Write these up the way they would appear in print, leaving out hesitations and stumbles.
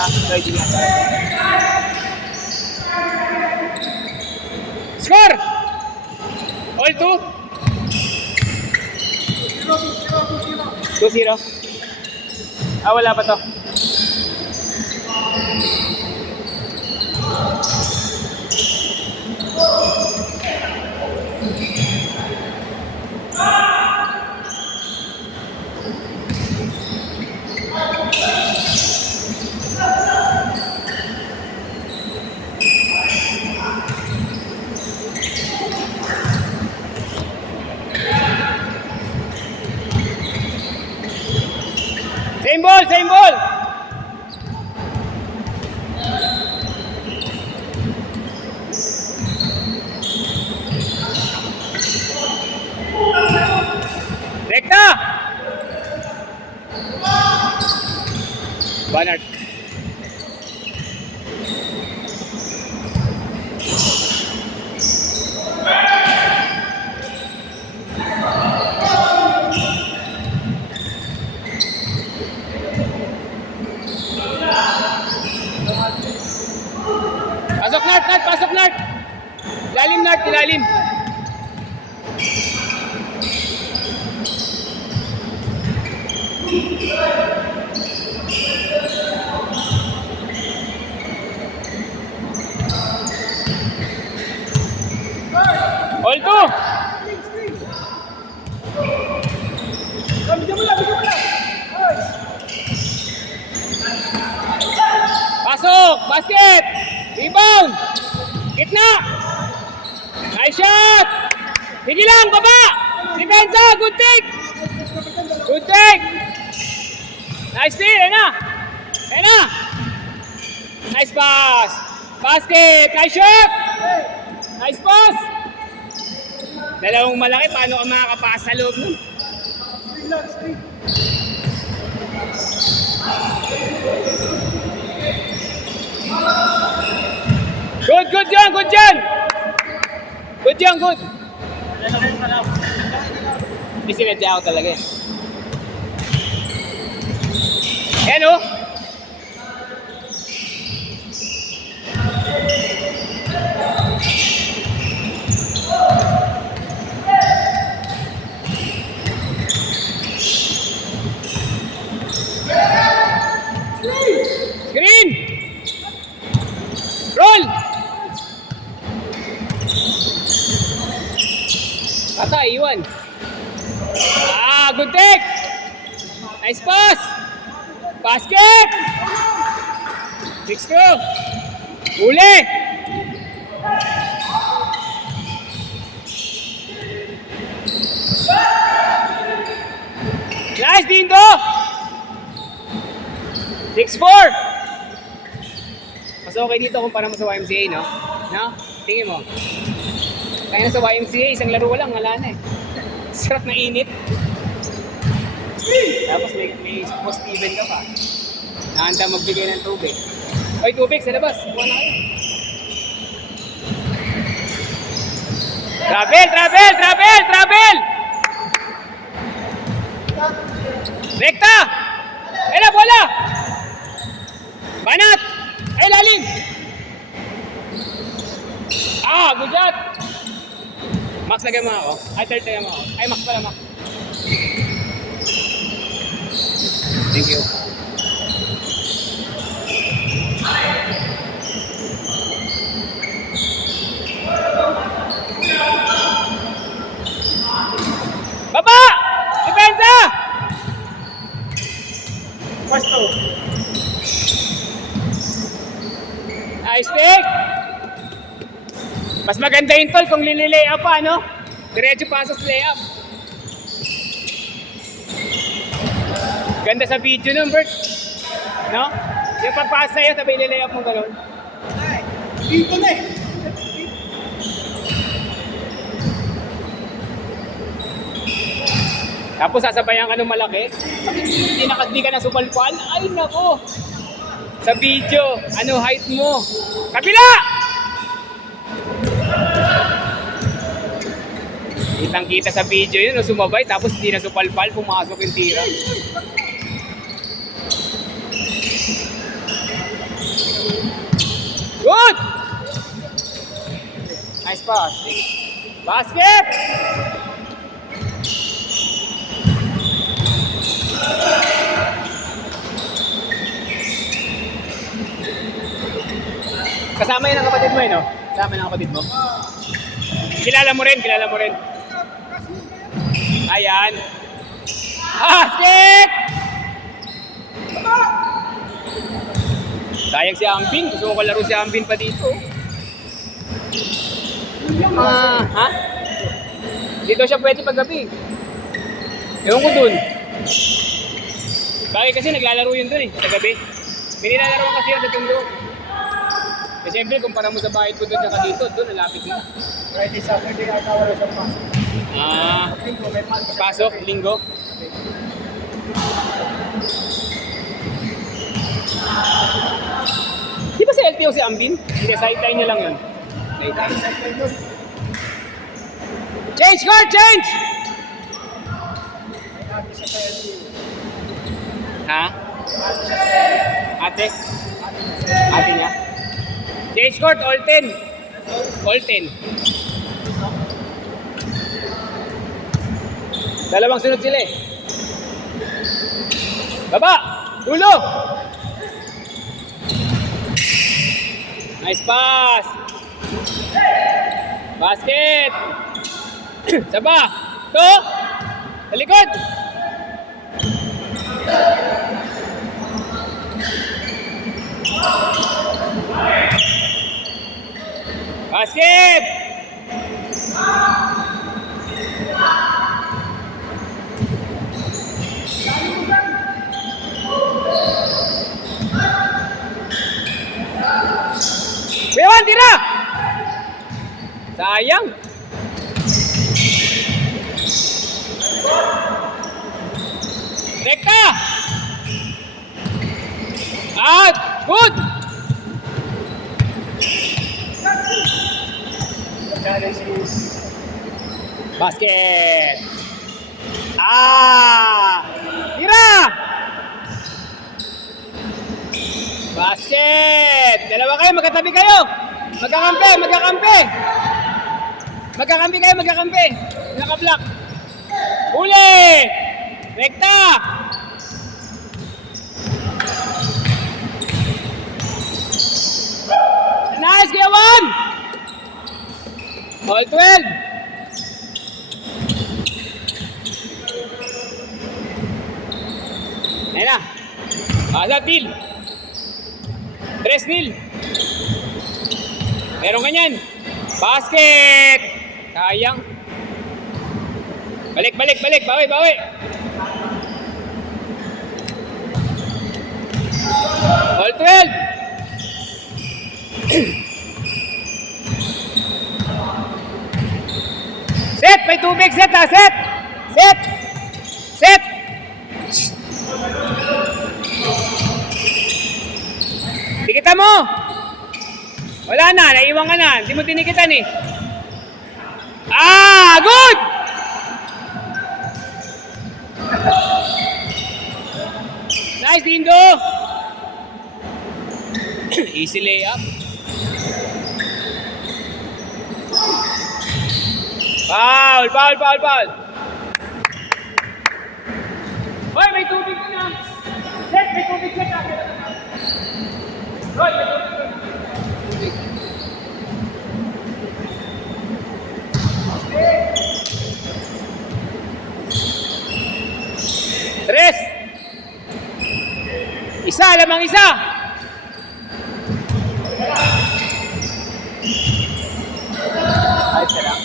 ha. Pwede nga. Score! All 2? 2-0. Ah, wala pa to. Same ball, same ball. Rekta. Banat. Pasok Nart, Nart, pasok Nart. Ilalim Nart, ilalim. All 2. Pasok, basket. Rebound! Gitna! Nice shot! Sige lang, baba! Depensa! Good take! Good take! Nice steal! Ayan na! Ayan na! Nice pass! Basket! Nice shot! Nice pass! Dalawang malaki, paano ka makakapass sa loob nun? Good, good yan, good yan! Good yan, good! Hindi sinadya ako talaga eh. Ayan o! Screen! Roll! Patay, iwan. Ah, good take! Nice pass! Basket! 6-2! Uli! Nice, Dindo! 6-4! Mas okay dito kumpara mo sa YMCA, no? No? Tingin mo. Kaya na sa YMCA, isang laro lang, wala na eh. Sarap na init. Tapos may post even ka pa. Nakanda magbigay ng tubig. Oy, tubig sa labas. Kuha na kayo. Travel, travel, travel, travel! Rekta! Ay na, bola! Banat! Ay, lalim! Ah, good shot! Max, lagyan mo ako. Ay, third lagyan mo ako. Ay, Max pala, Max. Thank you. Baba! Depensa! Pasto. Nice pick! Mas maganda yung tol kung lililayup pa, no? Diretso pasas layup. Ganda sa video nun, Bert. No? Yung pagpasa sa'yo, sabay lilayup mo gano'n. Ay, dito na eh. Tapos sasabayan ka ng malaki. Hindi ka na supalpal. Ay, nako! Sa video, ano height mo? Kabila! Kitang-kita sa video yun, no, sumabay, tapos hindi na supalpal, pumasok yung tira. Nice pass. Basket! Kasama yun ang kapatid mo, no? Kasama yun ang kapatid mo. Kilala mo rin, kilala mo rin. Ayan. Basket! Sayang si Ambin. Gusto ko laro si Ambin pa dito. Ha? Dito siya pwede paggabi. Ewan ko dun. Bakit kasi naglalaro yun dun sa gabi. May nilalaro kasi yun sa tundo. Kasi siyempre, kumpara mo sa bahay ko doon sa dito, doon nalapit mo. Friday, Saturday, wala siyang pasok. Linggo, may pasok, linggo. Di ba sa LTO si Ambin? Hindi, sideline niya lang yun. Sideline. Change, guard, change! Ha? Ate? Ate niya? Change court, all 10. All 10. Dalawang sunod sila eh. Baba! Dulo! Nice pass! Basket! Saba! To! Sa likod! Basket! Bewan, tira! Sayang! Rekta! Out! Good! Basket! Tira! Basket! Dalawa kayo, magkatabi kayo! Magkakampi, magkakampi! Magkakampi kayo, magkakampi! Naka-block! Huli! Rekta! Nice, Gawan! All 12! Ayan na. Asat, Nil. 3-0. Meron ganyan. Basket! Sayang. Balik, balik, balik. Bawi, bawi. All 12! Set! May tubig! Set ha! Set! Set! Set! Tikita mo! Wala na! Naiwan ka na! Hindi mo tinikitan eh! Good! Nice, Dindo! Easy layup. Foul! Foul! Foul! Foul! Hoy! May tubig ka na! Set! May tubig! Set! Hoy! May tubig! Tres! Isa! Lamang isa! Ayos ka lang.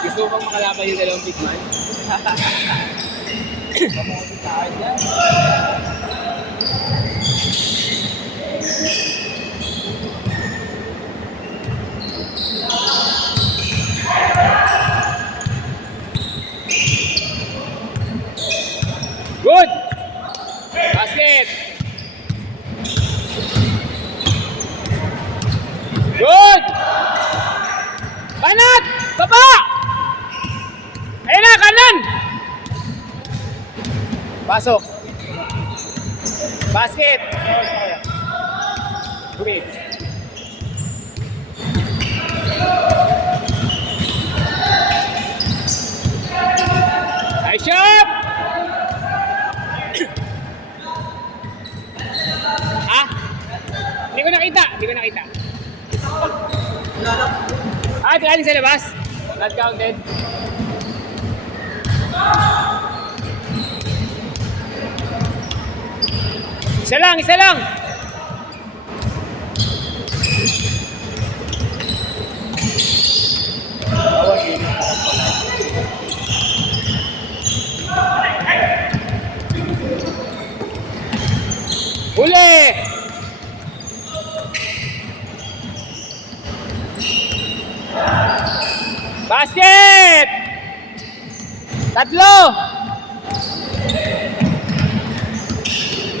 Gusto bang makalaban yung dalawang big man? Good! Basket! Good! Banat! Baba! Ayun na, kanan! Pasok. Basket. Okay. Nice shot! Ah? Hindi ko nakita. Hindi ko nakita. Ah, galing sa labas. Not counted. Isa lang, isa lang. Bawal yun. Huli! Basket! Tatlo!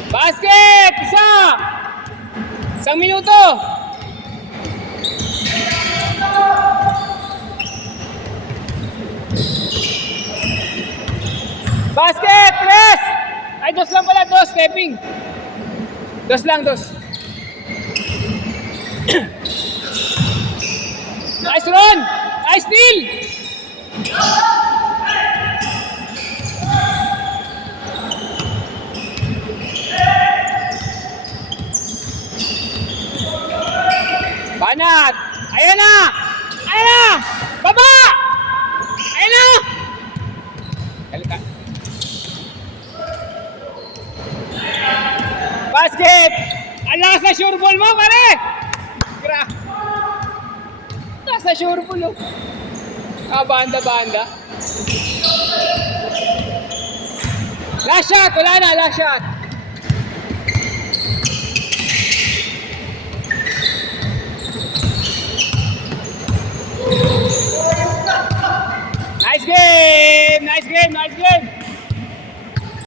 Basket! Isa! Isang minuto! Basket! Tres! Ay, dos lang pala, dos. Stepping. Dos lang, dos. Nice run! Nice steal! Banat! Ayan na! Ayan na! Baba! Ayan na! Kalita. Basket! Ang lakas na sure ball mo, pare! Gra! Nasa sure ball, oh. Ah, banda. Last shot! Wala na, last shot! Nice game! Nice game! Nice game!